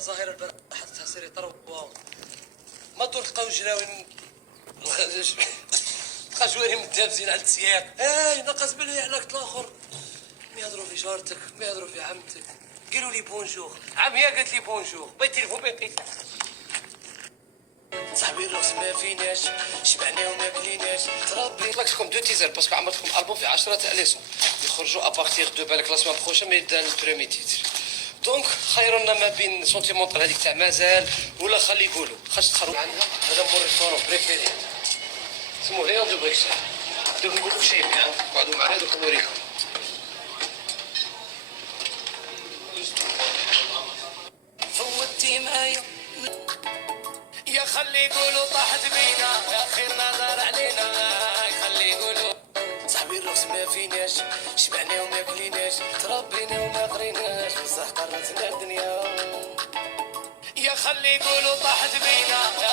ظاهرة البارحة تحصيري طروا ما دور لقاو جلاوين لقى جواري متدابزين على السياق. نقص بلي عليك الاخر ما يهضروا في جارتك ما يهضروا في عمتك. قالوا لي بونجور عمية قالت لي بونجور بغيت تليفون بين قيت صاحبي الرقص ما فيناش شبعنا وما كليناش تربي طلقت لكم دو تيزر باسكو عملت لكم البوم في 10 اليسون يخرجوا ابارتيغ دو بالك لا سيمين بروشين مي دان البريمي تيتر. دونك خيرنا ما بين سونتيمونتال هذيك تاع مازال ولا خلي يقولوا خاش تخرج عنها. هذا مور ريستورون بريفيري سموه ليون دو بريكسل دوك نقولوا شيء قعدوا معنا دوك نوريكم. فوتي معايا يا خلي يقولوا طاحت بينا يا خير نظر علينا خلي يقولوا صاحبي الرقص ما فيناش شبعنا وما كليناش تربينا وما قريناش بصح قرتنا الدنيا يا خلي يقولوا طاحت بينا.